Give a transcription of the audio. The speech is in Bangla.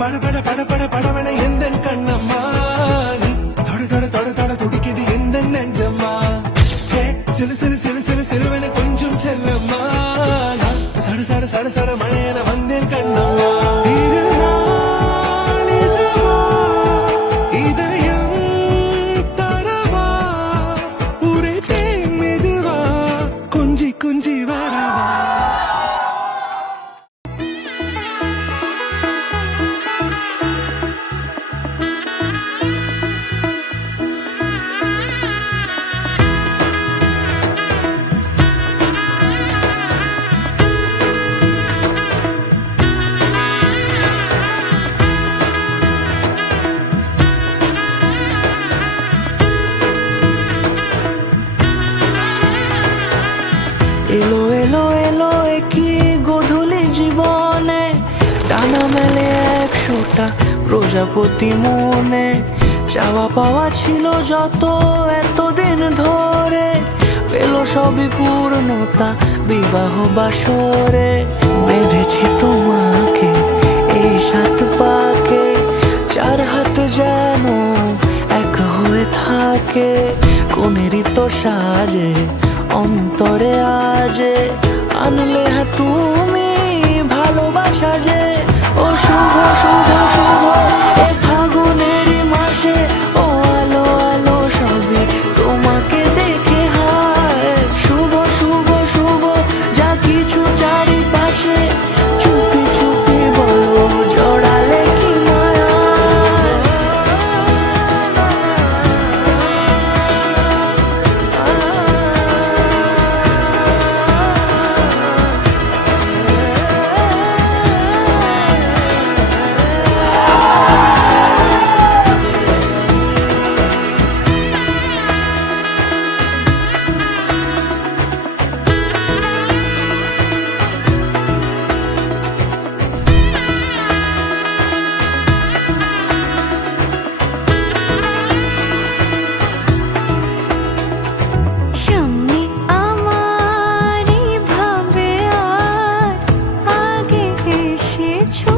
படபட எந்த கண்ணம்மா நீ தொட தொட தொட தொட துடிக்குது எந்த நெஞ்சம்மா சிலு சிலு சிலு சிலு சிலுவென கொஞ்சம் செல்லம்மா சட சட சட சட மழையென வந்தேன் கண்ணம்மா இதயம் தரவா உரைத்தேன் மெதுவா கொஞ்சி கொஞ்சி வரவா এলো এলো এলো কি গধূলি জীবনে টানা মেলে 100টা প্রজাপতি মনে চাওয়া পাওয়া ছিল যত এতদিন ধরে পেল সবই পূর্ণতা বিবাহ বাসরে বেঁধেছি তোমাকে এই 7 পাকে 4 হাত যেন এক হয়ে থাকে কোনেরই তো সাজে অন্তরে আজে আনলে তুমি ভালোবাসা যে ও শুভ শুভ শুভ এ ফাগুনেরই মাসে ও আলো আলো সবে তোমাকে দেখে হায় শুভ শুভ শুভ যা কিছু চারিপাশে চুপি চুপি বলো জড়ালে কি মায়া আমারই ভাবে আর আগে এসেছো